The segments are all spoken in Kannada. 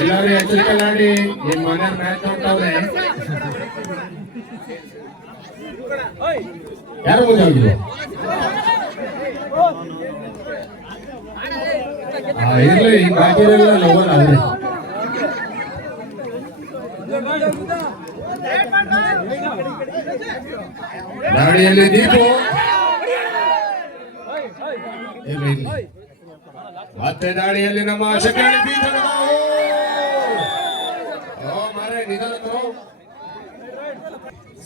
ಎಲ್ಲರೂ ಎಚ್ಚರಿಕೆಲಾಡಿ ನಿಮ್ ಮನೆ ಮ್ಯಾಚ್ ನೋಡ್ತಾವ್ರೆ. ಯಾರು ಮುಂದೆ ಹೋಗಿಲ್ಲ ಇರ್ಲಿ ಬಾಕಿರೆಲ್ಲ ಲವರ್ ಆದ್ರೆ ದಾಡಿಯಲ್ಲಿ ದೀಪು ಮತ್ತೆ ದಾಡಿಯಲ್ಲಿ ನಮ್ಮ ಶಕ್ತಿ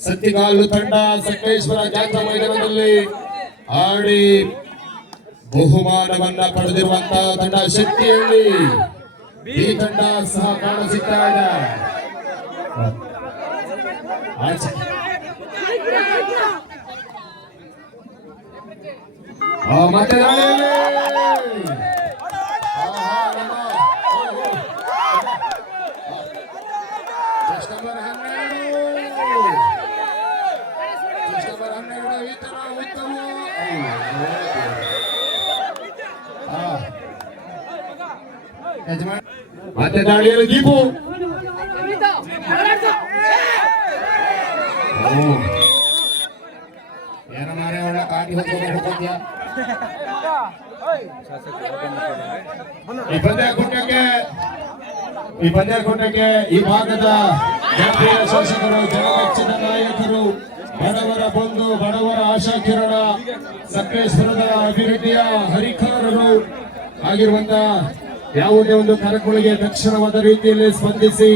ಸತ್ತಿಗಾಲು ತಂಡ ಸಕಲೇಶ್ವರ ಜಾತ್ರಾ ಮೈದಾನದಲ್ಲಿ ಆಡಿ ಬಹುಮಾನವನ್ನ ಪಡೆದಿರುವಂತಹ ತಂಡ ಶಕ್ತಿಯಲ್ಲಿ ಈ ತಂಡ ಸಹ ಕಾಣಿಸುತ್ತಾ ಇದೆ. ಮತ್ತೆ ಮತ್ತೆ ದಾಳಿಯಲ್ಲಿ ದೀಪು ಏನ ಮಾರೇ ಒಳ್ಳೆ ಕಾಟಿ ಹೋಗ್ತೀಯ ಈ ಪಂದ್ಯಾಕೂಟಕ್ಕೆ ಈ ಭಾಗದ ಜನಪ್ರಿಯ ಶಾಸಕರು, ಜನಮೆಚ್ಚಿನ ನಾಯಕರು, ಬಡವರ ಬಂಧು, ಬಡವರ ಆಶಾ ಕಿರಣ, ಸಕಲೇಶ್ವರದ ಅಭಿವೃದ್ಧಿಯ ಹರಿಕಾರರು ಆಗಿರುವಂತಹ ಯಾವುದೇ ಒಂದು ಕಾರ್ಯಕ್ರಮಗಳಿಗೆ ತಕ್ಷಣವಾದ ರೀತಿಯಲ್ಲಿ ಸ್ಪಂದಿಸಿ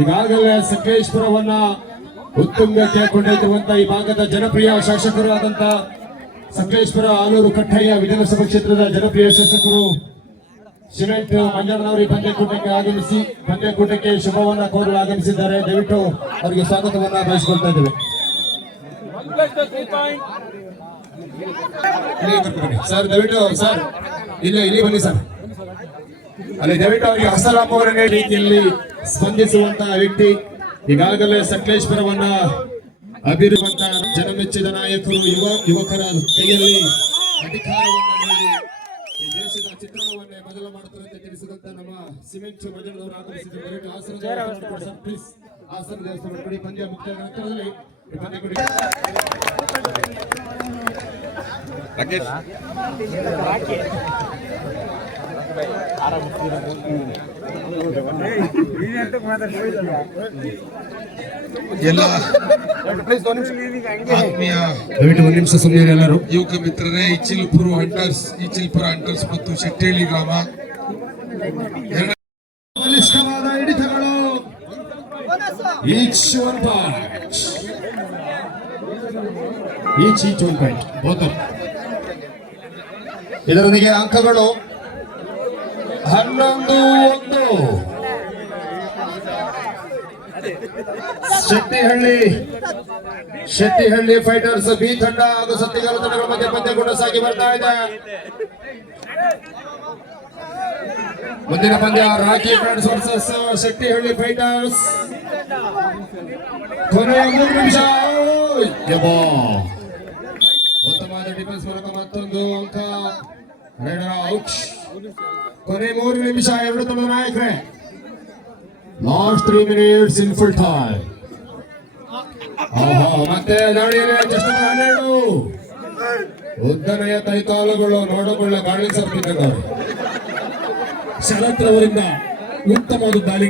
ಈಗಾಗಲೇ ಸಕಲೇಶ್ವರವನ್ನ ಉತ್ತುಂಗಕ್ಕೆ ಕೊಂಡೊಯ್ದಿರುವಂತಹ ಈ ಭಾಗದ ಜನಪ್ರಿಯ ಶಾಸಕರು ಆದಂತಹ ಸಕಲೇಶ್ವರ ಆಲೂರು ಕಟ್ಟಯ್ಯ ವಿಧಾನಸಭಾ ಕ್ಷೇತ್ರದ ಜನಪ್ರಿಯ ಶಾಸಕರು ಸಿಮೆಂಟ್ ಮಂಜಣ್ಣನವರು ಈ ಪಂದ್ಯಕೂಟಕ್ಕೆ ಆಗಮಿಸಿ ಪಂದ್ಯಕೂಟಕ್ಕೆ ಶುಭವನ್ನ ಕೋರಲು ಆಗಮಿಸಿದ್ದಾರೆ. ದಯವಿಟ್ಟು ಅವರಿಗೆ ಸ್ವಾಗತವನ್ನ ಬಯಸಿಕೊಳ್ತಾ ಇದ್ದೇವೆ. ಸರ್ ದಯವಿಟ್ಟು ಸರ್ ಇಲ್ಲಿ ಬನ್ನಿ ಸರ್. ಅಲ್ಲಿ ದಯವಿಟ್ಟು ಅವರಿಗೆ ಹಸ್ತಲಾಭವನ್ನೇ ರೀತಿಯಲ್ಲಿ ಸ್ಪಂದಿಸುವಂತಹ ವ್ಯಕ್ತಿ, ಈಗಾಗಲೇ ಸಕಲೇಶ್ವರವನ್ನ ಅಭಿರುವಂತಹ ಜನಮೆಚ್ಚಿದ ನಾಯಕರು, ಯುವಕರ ಕೈಯಲ್ಲಿ ಅಧಿಕಾರವನ್ನು ನೀಡಿ ಈ ದೇಶದ ಚಿತ್ರಣವನ್ನೇ ಬದಲು ಮಾಡುತ್ತಾರೆ ಅಂತ ತಿಳಿಸಿದಂತ ನಮ್ಮ ಸಿಮೆಂಟ್ ಮಂಜಣ್ಣನವರು ಆಗಮಿಸಿದ್ದಾರೆ. ಪ್ಲೀಸ್ ಆಸನ ದೇವಸ್ಥಾನ ಕೊಡಿ. ಪಂದ್ಯ ಮುಕ್ತಾಯ ನಂತರದಲ್ಲಿ ಒಂದು ನಿಮಿಷ ಸುಮ್ಮನೆ ಎಲ್ಲರೂ ಯುವಕ ಮಿತ್ರರೇ, ಇಚ್ಚಿಲ್ಪುರ ಹಂಟರ್ಸ್ ಮತ್ತು ಶೆಟ್ಟೇಳಿ ಗ್ರಾಮ ಬಲಿಷ್ಠವಾದ ಹಿಡಿತಗಳು. Each one point. ಇದರೊಂದಿಗೆ ಅಂಕಗಳು 11-1. ಶೆಟ್ಟಿಹಳ್ಳಿ ಫೈಟರ್ಸ್ ಬಿ ತಂಡ ಹಾಗೂ ಸತ್ತಿಗಾಲ ತಂಡಗಳ ಮಧ್ಯೆ ಪಂದ್ಯಕೂಟ ಸಾಗಿ ಬರ್ತಾ ಇದೆ. ಮುಂದಿನ ಪಂದ್ಯ Rocky friends versus Shettihalli fighters. ಕೊನೆಯ 3 ನಿಮಿಷ. ಉತ್ತಮವಾದ ಡಿಫೆನ್ಸ್ ಮೂಲಕ ಮತ್ತೊಂದು ಅಂಕ. Raider out. ಕೊನೆ 3 ನಿಮಿಷ 2 ತಂಡದ ನಾಯಕರೇ. Last 3 minutes in full time. ಮತ್ತೆ ದಾಳಿಯಲ್ಲಿ 12. ಉದ್ದನೆಯ ಕೈಕಾಲುಗಳು ನೋಡಿಕೊಳ್ಳ ಗಾಳಿ ಸರ್ತಿದ್ದಾರೆ. ಶರತ್ ರವರಿಂದ ಉತ್ತಮವಾದ ದಾಳಿ.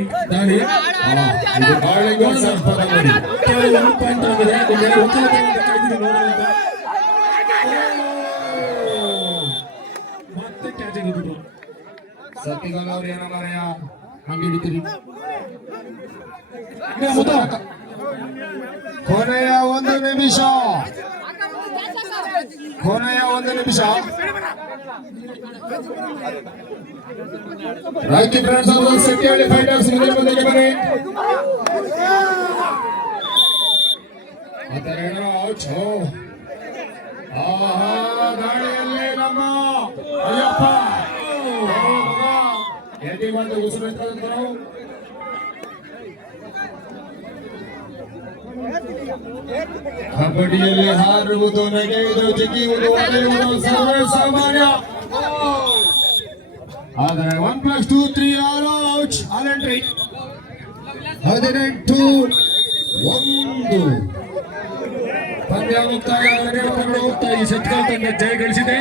ಮತ್ತೆ ಕ್ಯಾಚ್ ಹಿಡಿದ್ರು. ಸತ್ತಿಗಾಲ ಅವ್ರು ಏನ ಮಾರಾಯ ಹಂಗೆ ಹಿಡಿತೀರಿ. ಕೊನೆಯ 1 ನಿಮಿಷ. ರಾಕಿ ಫ್ರೆಂಡ್ಸ್ ಅವರು ಶೆಟ್ಟಿಹಳ್ಳಿ ಫೈಟರ್ಸ್ ಮುಂದಿನ ಪಂದ್ಯಕ್ಕೆ ಬನ್ನಿ. ಗಾಳಿಯಲ್ಲಿ ನಮ್ಮ ಅಯ್ಯಪ್ಪ ಒಂದು ಉಸಿರು ನಾವು ಕಬಡ್ಡಿಯಲ್ಲಿ ಹಾರುವುದು, ನೆಗೆಯುವುದು, ಜಿಗಿಯುವುದು, ಹೊಡೆಯುವುದು ಸರ್ವೇ ಸಾಮಾನ್ಯ. ಆದರೆ 1+2 3 ಆಲ್ ಔಟ್ ಆಲ್ ಎಂಟ್ರಿ 18-1 ಪಂದ್ಯ ಮುಕ್ತಾಯ ಹೋಗ್ತಾ ಈ ಸೆಟ್ಗಳ ತಂಡ ಜಯ ಗಳಿಸಿದೆ.